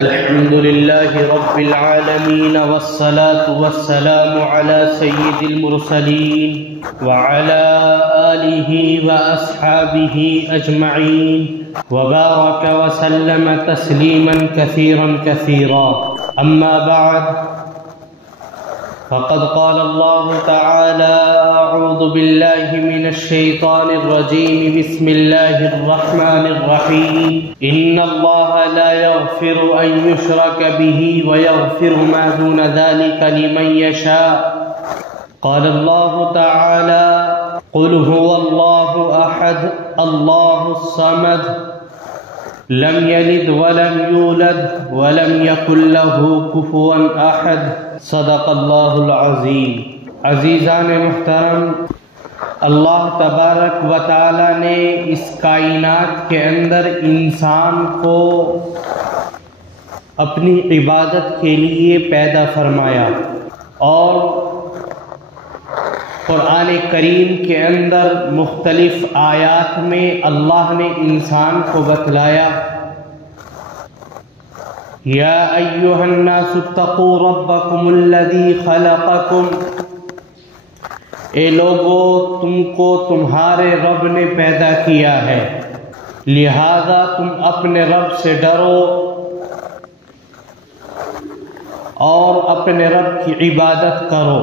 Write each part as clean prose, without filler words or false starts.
الحمد لله رب العالمين والصلاة والسلام على سيد المرسلين وعلى آله وأصحابه أجمعين وبارك وسلم تسليما كثيرا أما بعد فقد قال الله تعالى أعوذ بالله من الشيطان الرجيم بسم الله الرحمن الرحيم إن الله لا يغفر أن يشرك به ويغفر ما دون ذلك لمن يشاء قال الله تعالى قل هو الله أحد الله الصمد لم يلد ولم يولد ولم يكن له كفوا احد صدق اللہ العظیم۔ عزیزان محترم، اللہ تبارک و تعالی نے اس کائنات کے اندر انسان کو اپنی عبادت کے لیے پیدا فرمایا، اور قرآن کریم کے اندر مختلف آیات میں اللہ نے انسان کو بتلایا یا ایھا الناس اتقوا ربکم الذی خلقکم، اے لوگو تم کو تمہارے رب نے پیدا کیا ہے، لہذا تم اپنے رب سے ڈرو اور اپنے رب کی عبادت کرو۔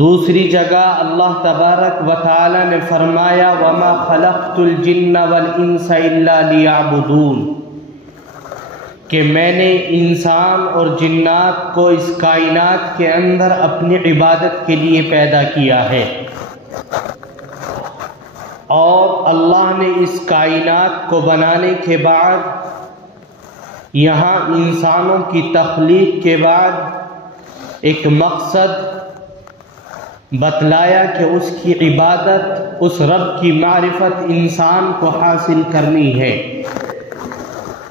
دوسری جگہ اللہ تبارک و تعالی نے فرمایا وَمَا خَلَقْتُ الْجِنَّ وَالْإِنسَ إِلَّا لِيَعْبُدُونَ، کہ میں نے انسان اور جنات کو اس کائنات کے اندر اپنی عبادت کے لیے پیدا کیا ہے، اور اللہ نے اس کائنات کو بنانے کے بعد یہاں انسانوں کی تخلیق کے بعد ایک مقصد بتلایا کہ اس کی عبادت، اس رب کی معرفت انسان کو حاصل کرنی ہے،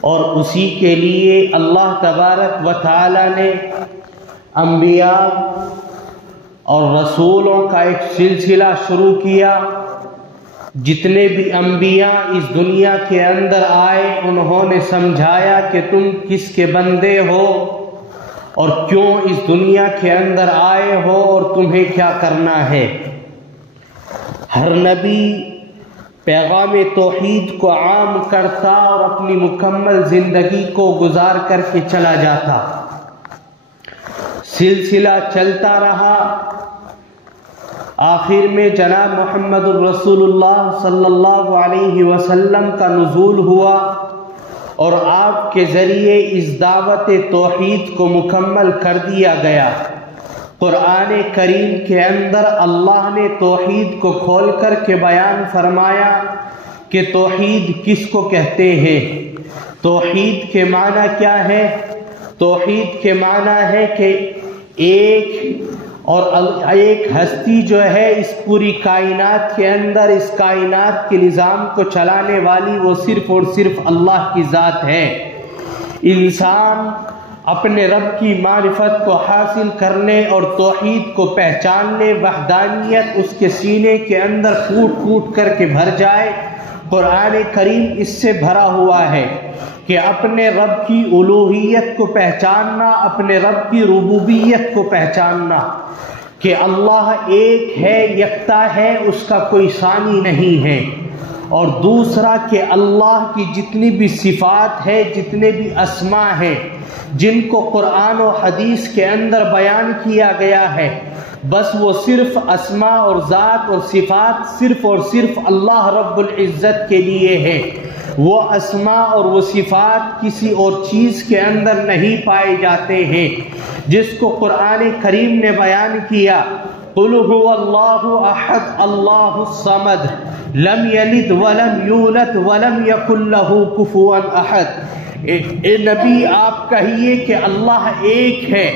اور اسی کے لیے اللہ تبارک و تعالی نے انبیاء اور رسولوں کا ایک سلسلہ شروع کیا۔ جتنے بھی انبیاء اس دنیا کے اندر آئے انہوں نے سمجھایا کہ تم کس کے بندے ہو اور کیوں اس دنیا کے اندر آئے ہو اور تمہیں کیا کرنا ہے۔ ہر نبی پیغام توحید کو عام کرتا اور اپنی مکمل زندگی کو گزار کر کے چلا جاتا۔ سلسلہ چلتا رہا، آخر میں جناب محمد الرسول اللہ صلی اللہ علیہ وسلم کا نزول ہوا، اور آپ کے ذریعے اس دعوت توحید کو مکمل کر دیا گیا۔ قرآن کریم کے اندر اللہ نے توحید کو کھول کر کے بیان فرمایا کہ توحید کس کو کہتے ہیں، توحید کے معنی کیا ہے۔ توحید کے معنی ہے کہ ایک ہستی جو ہے اس پوری کائنات کے اندر، اس کائنات کے نظام کو چلانے والی وہ صرف اور صرف اللہ کی ذات ہے۔ انسان اپنے رب کی معرفت کو حاصل کرنے اور توحید کو پہچاننے، وحدانیت اس کے سینے کے اندر پھوٹ پھوٹ کر کے بھر جائے۔ قرآن کریم اس سے بھرا ہوا ہے کہ اپنے رب کی الوہیت کو پہچاننا، اپنے رب کی ربوبیت کو پہچاننا کہ اللہ ایک ہے، یکتا ہے، اس کا کوئی ثانی نہیں ہے، اور دوسرا کہ اللہ کی جتنی بھی صفات ہے، جتنے بھی اسماء ہیں جن کو قرآن و حدیث کے اندر بیان کیا گیا ہے، بس وہ صرف اسماء اور ذات اور صفات صرف اور صرف اللہ رب العزت کے لیے ہے۔ وہ اسماء اور وہ صفات کسی اور چیز کے اندر نہیں پائے جاتے ہیں، جس کو قرآن کریم نے بیان کیا قل هو اللہ احد اللہ الصمد لم یلد ولم یولد ولم یکن له کفوا احد۔ اے نبی آپ کہیے کہ اللہ ایک ہے،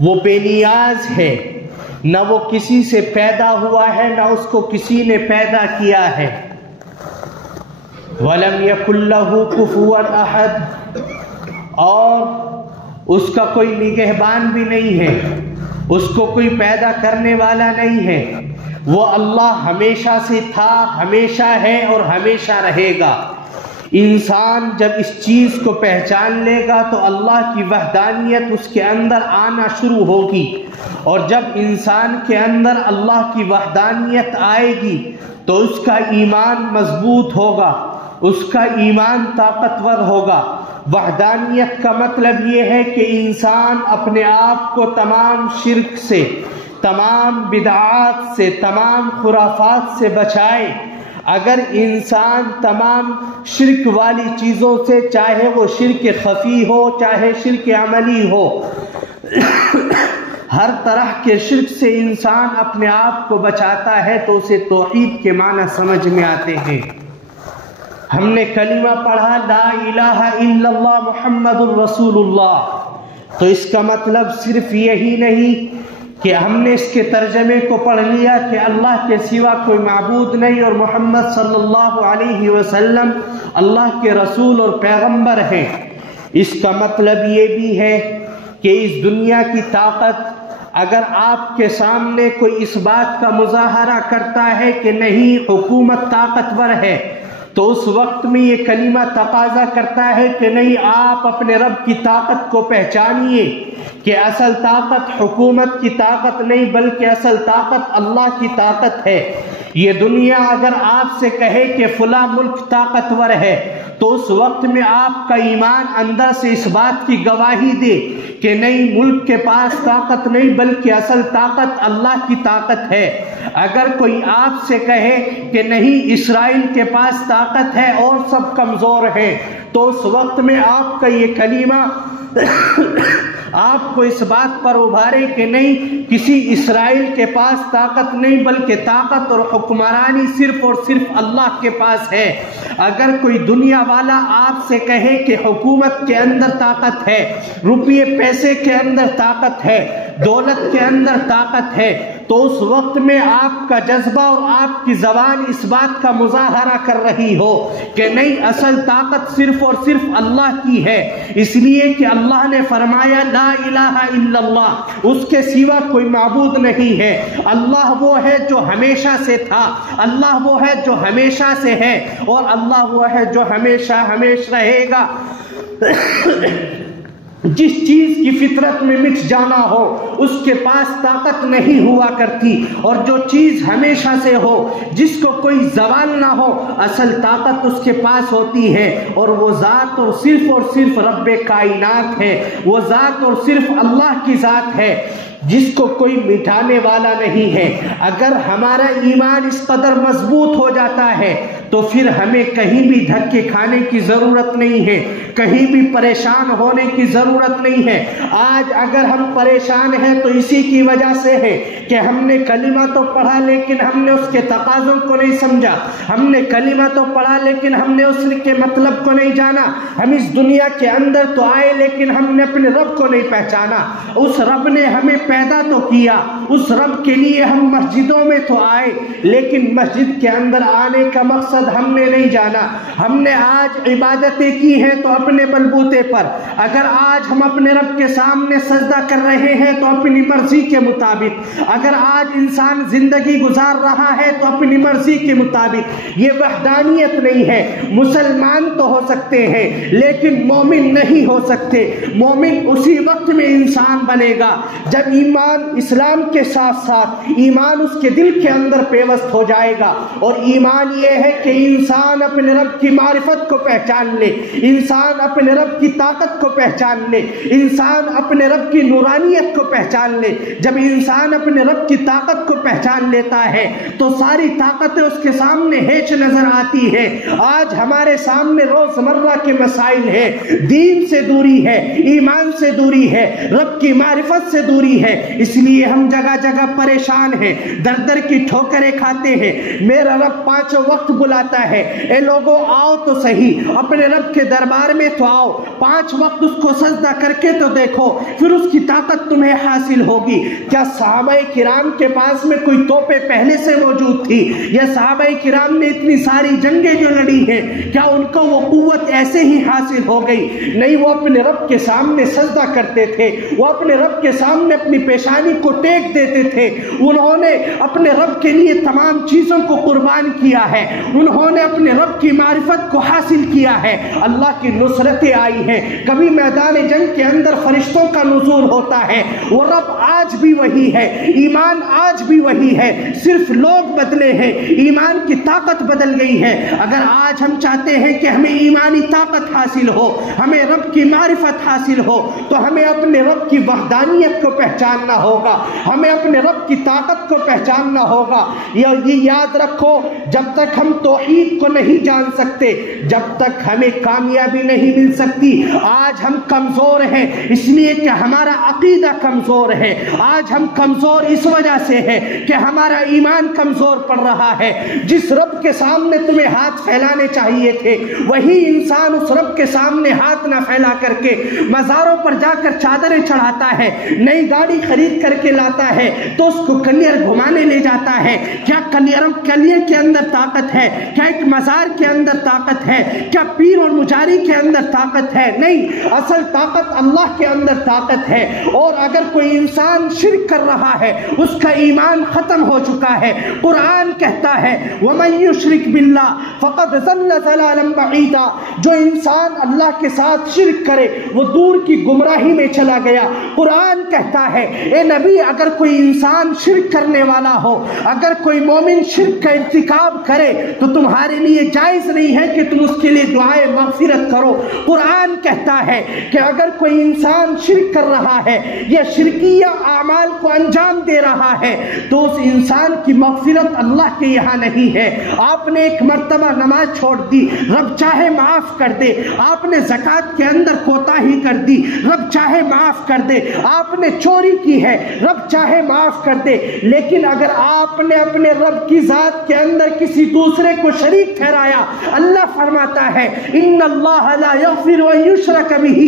وہ بے نیاز ہے، نہ وہ کسی سے پیدا ہوا ہے نہ اس کو کسی نے پیدا کیا ہے۔ وَلَمْ يَكُنْ لَهُ كُفُوًا أَحَدٌ، اور اس کا کوئی نگہبان بھی نہیں ہے، اس کو کوئی پیدا کرنے والا نہیں ہے۔ وہ اللہ ہمیشہ سے تھا، ہمیشہ ہے اور ہمیشہ رہے گا۔ انسان جب اس چیز کو پہچان لے گا تو اللہ کی وحدانیت اس کے اندر آنا شروع ہوگی، اور جب انسان کے اندر اللہ کی وحدانیت آئے گی تو اس کا ایمان مضبوط ہوگا، اس کا ایمان طاقتور ہوگا۔ وحدانیت کا مطلب یہ ہے کہ انسان اپنے آپ کو تمام شرک سے، تمام بدعات سے، تمام خرافات سے بچائے۔ اگر انسان تمام شرک والی چیزوں سے، چاہے وہ شرک خفی ہو چاہے شرک عملی ہو، ہر طرح کے شرک سے انسان اپنے آپ کو بچاتا ہے تو اسے توحید کے معنی سمجھ میں آتے ہیں۔ ہم نے کلمہ پڑھا لا الہ الا اللہ محمد الرسول اللہ، تو اس کا مطلب صرف یہی نہیں کہ ہم نے اس کے ترجمے کو پڑھ لیا کہ اللہ کے سوا کوئی معبود نہیں اور محمد صلی اللہ علیہ وسلم اللہ کے رسول اور پیغمبر ہیں۔ اس کا مطلب یہ بھی ہے کہ اس دنیا کی طاقت، اگر آپ کے سامنے کوئی اس بات کا مظاہرہ کرتا ہے کہ نہیں حکومت طاقتور ہے، تو اس وقت میں یہ کلمہ تقاضا کرتا ہے کہ نہیں، آپ اپنے رب کی طاقت کو پہچانیے کہ اصل طاقت حکومت کی طاقت نہیں بلکہ اصل طاقت اللہ کی طاقت ہے۔ یہ دنیا اگر آپ سے کہے کہ فلاں ملک طاقتور ہے تو اس وقت میں آپ کا ایمان اندر سے اس بات کی گواہی دے کہ نہیں، ملک کے پاس طاقت نہیں بلکہ اصل طاقت اللہ کی طاقت ہے۔ اگر کوئی آپ سے کہے کہ نہیں اسرائیل کے پاس طاقت ہے اور سب کمزور ہیں، تو اس وقت میں آپ کا یہ کلمہ آپ کو اس بات پر ابھارے کہ نہیں، کسی اسرائیل کے پاس طاقت نہیں بلکہ طاقت اور حکمرانی صرف اور صرف اللہ کے پاس ہے۔ اگر کوئی دنیا والا آپ سے کہے کہ حکومت کے اندر طاقت ہے، روپیے پیسے کے اندر طاقت ہے، دولت کے اندر طاقت ہے، تو اس وقت میں آپ کا جذبہ اور آپ کی زبان اس بات کا مظاہرہ کر رہی ہو کہ نہیں، اصل طاقت صرف اور صرف اللہ کی ہے، اس لیے کہ اللہ نے فرمایا لا الہ الا اللہ، اس کے سوا کوئی معبود نہیں ہے۔ اللہ وہ ہے جو ہمیشہ سے تھا، اللہ وہ ہے جو ہمیشہ سے ہے، اور اللہ وہ ہے جو ہمیشہ ہمیشہ رہے گا۔ جس چیز کی فطرت میں مٹ جانا ہو اس کے پاس طاقت نہیں ہوا کرتی، اور جو چیز ہمیشہ سے ہو، جس کو کوئی زوال نہ ہو، اصل طاقت اس کے پاس ہوتی ہے، اور وہ ذات اور صرف رب کائنات ہے، وہ ذات اور صرف اللہ کی ذات ہے جس کو کوئی مٹانے والا نہیں ہے۔ اگر ہمارا ایمان اس قدر مضبوط ہو جاتا ہے تو پھر ہمیں کہیں بھی دھکے کھانے کی ضرورت نہیں ہے، کہیں بھی پریشان ہونے کی ضرورت نہیں ہے۔ آج اگر ہم پریشان ہیں تو اسی کی وجہ سے ہے کہ ہم نے کلمہ تو پڑھا لیکن ہم نے اس کے تقاضوں کو نہیں سمجھا، ہم نے کلمہ تو پڑھا لیکن ہم نے اس کے مطلب کو نہیں جانا، ہم اس دنیا کے اندر تو آئے لیکن ہم نے اپنے رب کو نہیں پہچانا۔ اس رب نے ہمیں پیدا تو کیا، اس رب کے لیے ہم مسجدوں میں تو آئے لیکن مسجد کے اندر آنے کا مقصد ہم نے نہیں جانا۔ ہم نے آج عبادتیں کی ہیں تو اپنے بلبوتے پر، اگر آج ہم اپنے رب کے سامنے سجدہ کر رہے ہیں تو اپنی مرضی کے مطابق، اگر آج انسان زندگی گزار رہا ہے تو اپنی مرضی کے مطابق۔ یہ وحدانیت نہیں ہے۔ مسلمان تو ہو سکتے ہیں لیکن مومن نہیں ہو سکتے۔ مومن اسی وقت میں انسان بنے گا جب ایمان اسلام کے ساتھ ساتھ ایمان اس کے دل کے اندر پیوست ہو جائے گا، اور ایمان یہ ہے کہ انسان اپنے رب کی معرفت کو پہچان لے، انسان اپنے رب کی طاقت کو پہچان لے، انسان اپنے رب کی نورانیت کو پہچان لے۔ جب انسان اپنے رب کی طاقت کو پہچان لیتا ہے تو ساری طاقتیں اس کے سامنے ہیچ نظر آتی ہے۔ آج ہمارے سامنے روزمرہ کے مسائل ہیں، دین سے دوری ہے، ایمان سے دوری ہے، رب کی معرفت سے دوری ہے، اس لیے ہم جگہ جگہ پریشان ہیں، در در کی ٹھوکریں کھاتے ہیں۔ میرا رب 5 وقت بلاتا ہے، اے لوگوں آؤ تو صحیح، اپنے رب کے دربار میں تو آؤ، 5 وقت اس کو سجدہ کر کے تو دیکھو، پھر اس کی طاقت تمہیں حاصل ہوگی۔ کیا صحابہ کرام کے پاس میں کوئی توپیں پہلے سے موجود تھی؟ یا صحابہ کرام نے اتنی ساری جنگیں جو لڑی ہیں، کیا ان کو وہ قوت ایسے ہی حاصل ہو گئی؟ نہیں، وہ اپنے رب کے سامنے سجدہ کرتے تھے، وہ اپنے رب کے سامنے اپنی پیشانی کو ٹیک دیتے تھے، انہوں نے اپنے رب کے لیے تمام چیزوں کو قربان کیا ہے، انہوں انہوں نے اپنے رب کی معرفت کو حاصل کیا ہے، اللہ کی نصرتیں آئی ہیں، کبھی میدان جنگ کے اندر فرشتوں کا نزول ہوتا ہے، وہ رب آج بھی وہی ہے، ایمان آج بھی وہی ہے، صرف لوگ بدلے ہیں، ایمان کی طاقت بدل گئی ہے۔ اگر آج ہم چاہتے ہیں کہ ہمیں ایمانی طاقت حاصل ہو، ہمیں رب کی معرفت حاصل ہو، تو ہمیں اپنے رب کی وحدانیت کو پہچاننا ہوگا، ہمیں اپنے رب کی طاقت کو پہچاننا ہوگا۔ یہ یاد رکھو، جب تک ہم توحید کو نہیں جان سکتے، جب تک ہمیں کامیابی نہیں مل سکتی۔ آج ہم کمزور ہیں اس لیے کہ ہمارا عقیدہ کمزور ہے، آج ہم کمزور اس وجہ سے ہے کہ ہمارا ایمان کمزور پڑ رہا ہے۔ جس رب کے سامنے تمہیں ہاتھ پھیلانے چاہیے تھے، وہی انسان اس رب کے سامنے ہاتھ نہ پھیلا کر کے مزاروں پر جا کر چادریں چڑھاتا ہے، نئی گاڑی خرید کر کے لاتا ہے تو اس کو کلیئر گھمانے لے جاتا ہے۔ کیا کلیئر کے اندر طاقت ہے؟ کیا ایک مزار کے اندر طاقت ہے؟ کیا پیر اور مجاری کے اندر طاقت ہے؟ نہیں، اصل طاقت اللہ کے اندر طاقت ہے۔ اور اگر کوئی انسان شرک کر رہا ہے، اس کا ایمان ختم ہو چکا ہے۔ قرآن کہتا ہے وَمَن يُشْرِكْ بِاللَّهِ فَقَدْ ضَلَّ ضَلَالًا بَعِيدًا، جو انسان اللہ کے ساتھ شرک کرے وہ دور کی گمراہی میں چلا گیا۔ قرآن کہتا ہے اے نبی، اگر کوئی انسان شرک کرنے والا ہو، اگر کوئی مومن شرک کا ارتکاب کرے تو تمہارے لیے جائز نہیں ہے کہ تم اس کے لیے دعائے مغفرت کرو۔ قرآن کہتا ہے کہ اگر کوئی انسان شرک کر رہا ہے یا شرکیہ اعمال کو انجام دے رہا ہے تو اس انسان کی مغفرت اللہ کے یہاں نہیں ہے۔ آپ نے ایک مرتبہ نماز چھوڑ دی، رب چاہے معاف کر دے۔ آپ نے زکوٰۃ کے اندر کوتاہی کر دی، رب چاہے معاف کر دے۔ آپ نے چوری کی ہے، رب چاہے معاف کر دے۔ لیکن اگر آپ نے اپنے رب کی ذات کے اندر کسی دوسرے کو شریک ٹھہرایا، اللہ فرماتا ہے ان اللہ لا یغفر ان یشرک بہ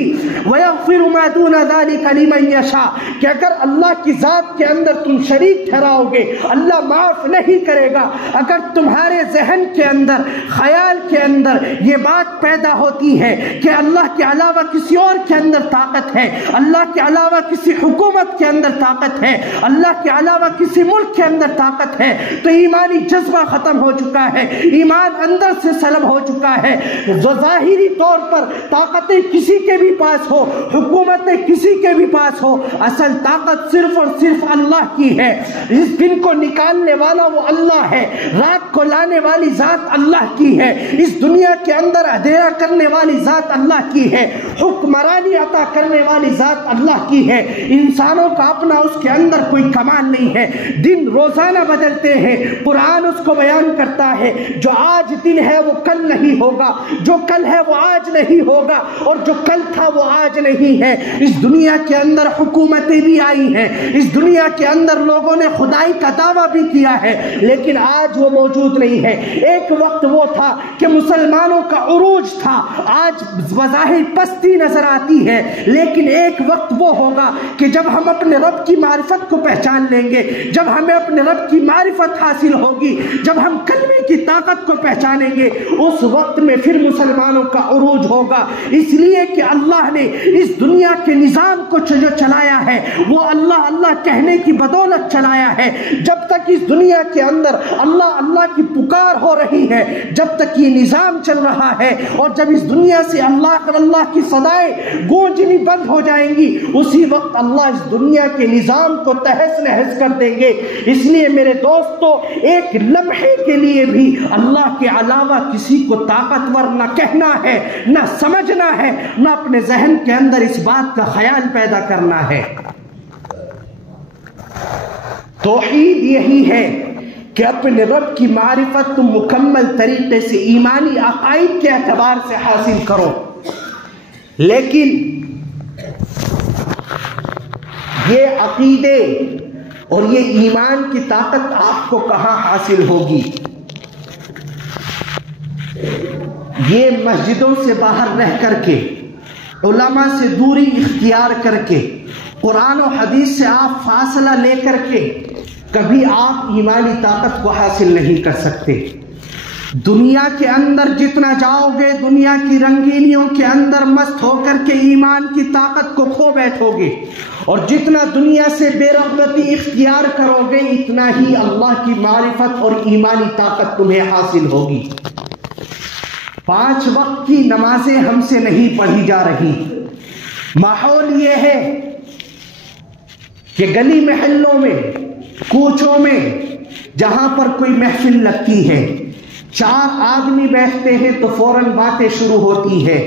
ویغفر ما دون ذلک لمن یشاء، کہ اگر اللہ کی ذات کے اندر تم شریک ٹھہراؤ گے اللہ معاف نہیں کرے گا۔ اگر تمہارے ذہن کے اندر، خیال کے اندر یہ بات پیدا ہوتی ہے کہ اللہ کے علاوہ کسی اور کے اندر طاقت ہے، اللہ کے علاوہ کسی حکومت کے اندر طاقت ہے، اللہ کے علاوہ کسی ملک کے اندر طاقت ہے، تو ایمانی جذبہ ختم ہو چکا ہے، ایمان اندر سے سلب ہو چکا ہے۔ ظاہری طور پر طاقتیں کسی کے بھی پاس ہو، حکومتیں کسی کے بھی پاس ہو، اصل طاقت صرف اور صرف اللہ کی ہے۔ اس دن کو نکالنے والا وہ اللہ ہے، رات کو لانے والی ذات اللہ کی ہے، اس دنیا کے اندر اندھیرا کرنے والی ذات اللہ کی ہے، حکمرانی عطا کرنے والی ذات اللہ کی ہے۔ انسانوں کا اپنا اس کے اندر کوئی کمال نہیں ہے، دن روزانہ بدلتے ہیں۔ قرآن اس کو بیان کرتا ہے جو آج دن ہے وہ کل نہیں ہوگا، جو کل ہے وہ آج نہیں ہوگا، اور جو کل تھا وہ آج نہیں ہے۔ اس دنیا کے اندر حکومتیں بھی آئی ہیں، اس دنیا کے اندر لوگوں نے خدائی کا دعویٰ بھی کیا ہے، لیکن آج وہ موجود نہیں ہے۔ ایک وقت وہ تھا کہ مسلمانوں کا عروج تھا، آج بظاہر پستی نظر آتی ہے، لیکن ایک وقت وہ ہوگا کہ جب ہم اپنے رب کی معرفت کو پہچان لیں گے، جب ہمیں اپنے رب کی معرفت حاصل ہوگی، جب ہم کلمے کی طاقت کو پہچانیں گے، اس وقت میں پھر مسلمانوں کا عروج ہوگا۔ اس لیے کہ اللہ نے اس دنیا کے نظام کو جو چلایا ہے وہ اللہ اللہ کہنے کی بدولت چلایا ہے۔ جب تک اس دنیا کے اندر اللہ اللہ کی پکار ہو رہی ہے، جب تک یہ نظام چل رہا ہے، اور جب اس دنیا سے اللہ اللہ کی صدائیں گونجنی بند ہو جائیں گی، اسی وقت اللہ اس دنیا کے نظام کو تہس نہس کر دیں گے۔ اس لیے میرے دوستو، ایک لمحے کے لیے بھی اللہ کے علاوہ کسی کو طاقتور نہ کہنا ہے، نہ سمجھنا ہے، نہ اپنے ذہن کے اندر اس بات کا خیال پیدا کرنا ہے۔ توحید یہی ہے کہ اپنے رب کی معرفت تم مکمل طریقے سے ایمانی عقائد کے اعتبار سے حاصل کرو، لیکن یہ عقیدے اور یہ ایمان کی طاقت آپ کو کہاں حاصل ہوگی؟ یہ مسجدوں سے باہر رہ کر کے، علماء سے دوری اختیار کر کے، قرآن و حدیث سے آپ فاصلہ لے کر کے کبھی آپ ایمانی طاقت کو حاصل نہیں کر سکتے۔ دنیا کے اندر جتنا جاؤ گے دنیا کی رنگینیوں کے اندر مست ہو کر کے ایمان کی طاقت کو کھو بیٹھو گے، اور جتنا دنیا سے بے رغبتی اختیار کرو گے اتنا ہی اللہ کی معرفت اور ایمانی طاقت تمہیں حاصل ہوگی۔ 5 وقت کی نمازیں ہم سے نہیں پڑھی جا رہی۔ ماحول یہ ہے کہ گلی محلوں میں، کوچوں میں، جہاں پر کوئی محفل لگتی ہے، 4 آدمی بیٹھتے ہیں تو فوراً باتیں شروع ہوتی ہے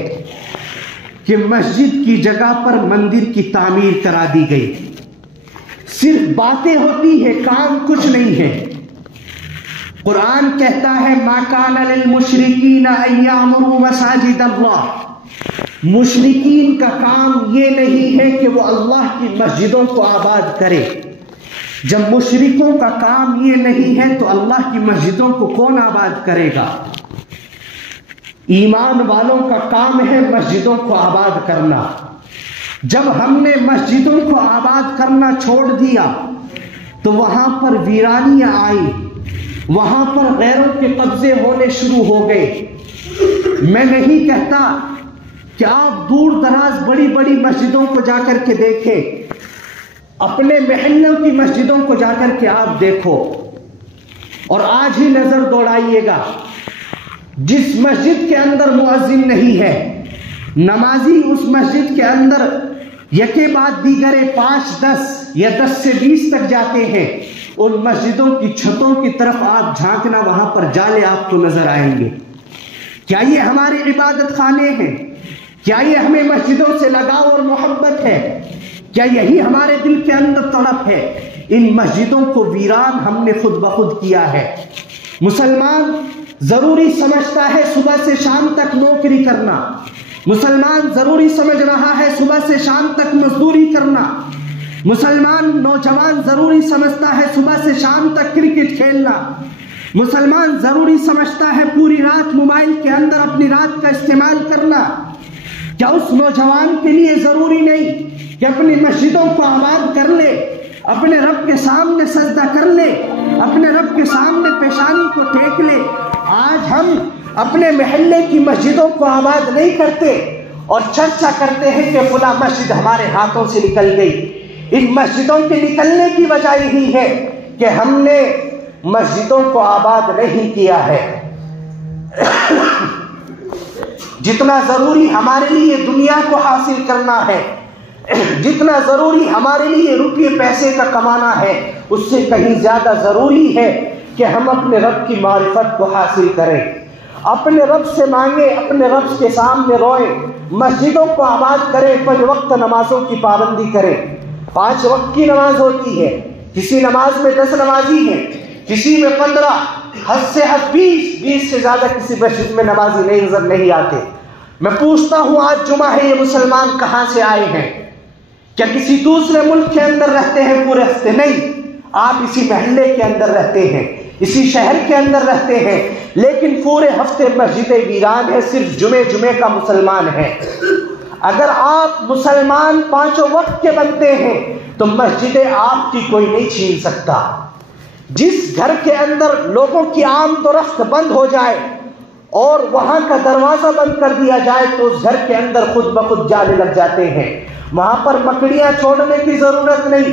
کہ مسجد کی جگہ پر مندر کی تعمیر کرا دی گئی۔ صرف باتیں ہوتی ہے، کام کچھ نہیں ہے۔ قرآن کہتا ہے ما کان للمشرکین ان یعمروا مساجد اللہ، مشرکین کا کام یہ نہیں ہے کہ وہ اللہ کی مسجدوں کو آباد کرے۔ جب مشرکوں کا کام یہ نہیں ہے تو اللہ کی مسجدوں کو کون آباد کرے گا؟ ایمان والوں کا کام ہے مسجدوں کو آباد کرنا۔ جب ہم نے مسجدوں کو آباد کرنا چھوڑ دیا تو وہاں پر ویرانیاں آئی، وہاں پر غیروں کے قبضے ہونے شروع ہو گئے۔ میں نہیں کہتا کہ آپ دور دراز بڑی بڑی مسجدوں کو جا کر کے دیکھیں، اپنے محلوں کی مسجدوں کو جا کر کے آپ دیکھو اور آج ہی نظر دوڑائیے گا۔ جس مسجد کے اندر مؤذن نہیں ہے، نمازی اس مسجد کے اندر یکے بعد دیگرے 5 10 یا 10 سے 20 تک جاتے ہیں، ان مسجدوں کی چھتوں کی طرف آپ جھانکنا، وہاں پر جالے آپ کو نظر آئیں گے۔ کیا یہ ہمارے عبادت خانے ہیں؟ کیا یہ ہمیں مسجدوں سے لگاؤ اور محبت ہے؟ کیا یہی ہمارے دل کے اندر تڑپ ہے؟ ان مسجدوں کو ویران ہم نے خود بخود کیا ہے۔ مسلمان ضروری سمجھتا ہے صبح سے شام تک نوکری کرنا، مسلمان ضروری سمجھ رہا ہے صبح سے شام تک مزدوری کرنا، مسلمان نوجوان ضروری سمجھتا ہے صبح سے شام تک کرکٹ کھیلنا، مسلمان ضروری سمجھتا ہے پوری رات موبائل کے اندر اپنی رات کا استعمال کرنا۔ کیا اس نوجوان کے لیے ضروری نہیں کہ اپنی مسجدوں کو آباد کر لے، اپنے رب کے سامنے سجدہ کر لے، اپنے رب کے سامنے پیشانی کو ٹیک لے؟ آج ہم اپنے محلے کی مسجدوں کو آباد نہیں کرتے اور چرچا کرتے ہیں کہ فلاں مسجد ہمارے ہاتھوں سے نکل گئی۔ ان مسجدوں کے نکلنے کی وجہ یہی ہے کہ ہم نے مسجدوں کو آباد نہیں کیا ہے۔ جتنا ضروری ہمارے لیے دنیا کو حاصل کرنا ہے، جتنا ضروری ہمارے لیے روپے پیسے کا کمانا ہے، اس سے کہیں زیادہ ضروری ہے کہ ہم اپنے رب کی معرفت کو حاصل کریں، اپنے رب سے مانگیں، اپنے رب کے سامنے روئیں، مسجدوں کو آباد کریں، 5 وقت نمازوں کی پابندی کریں۔ 5 وقت کی نماز ہوتی ہے، کسی نماز میں 10 نمازی ہیں، کسی میں 15، حد سے حد 20 سے زیادہ کسی مسجد میں نمازی نہیں نظر نہیں آتے۔ میں پوچھتا ہوں آج جمعہ ہے، یہ مسلمان کہاں سے آئے ہیں؟ کیا کسی دوسرے ملک کے اندر رہتے ہیں پورے ہفتے؟ نہیں، آپ اسی محلے کے اندر رہتے ہیں، اسی شہر کے اندر رہتے ہیں، لیکن پورے ہفتے مسجدیں ویران ہیں، صرف جمعے کا مسلمان ہے۔ اگر آپ مسلمان 5 وقت کے بنتے ہیں تو مسجدیں آپ کی کوئی نہیں چھین سکتا۔ جس گھر کے اندر لوگوں کی آمد و رفت بند ہو جائے اور وہاں کا دروازہ بند کر دیا جائے تو اس گھر کے اندر خود بخود جالے لگ جاتے ہیں۔ وہاں پر مکڑیاں چھوڑنے کی ضرورت نہیں،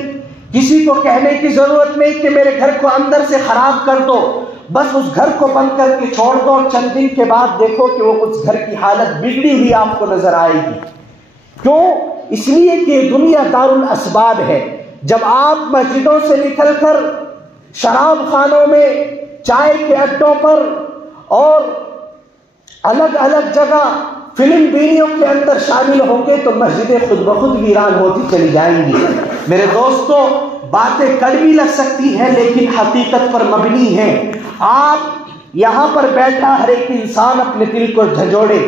کسی کو کہنے کی ضرورت نہیں کہ میرے گھر کو اندر سے خراب کر دو، بس اس گھر کو بند کر کے چھوڑ دو، چند دن کے بعد دیکھو کہ وہ اس گھر کی حالت بگڑی ہوئی آپ کو نظر آئے گی۔ کیوں؟ اس لیے کہ دنیا دار الاسباب ہے۔ جب آپ مسجدوں سے نکل کر شراب خانوں میں، چائے کے اڈوں پر اور الگ الگ جگہ فلم بینیوں کے اندر شامل ہوں گے تو مسجدیں خود بخود ویران ہوتی چلی جائیں گی۔ میرے دوستو، باتیں کڑوی لگ سکتی ہیں لیکن حقیقت پر مبنی ہیں۔ آپ یہاں پر بیٹھا ہر ایک انسان اپنے دل کو جھنجھوڑے۔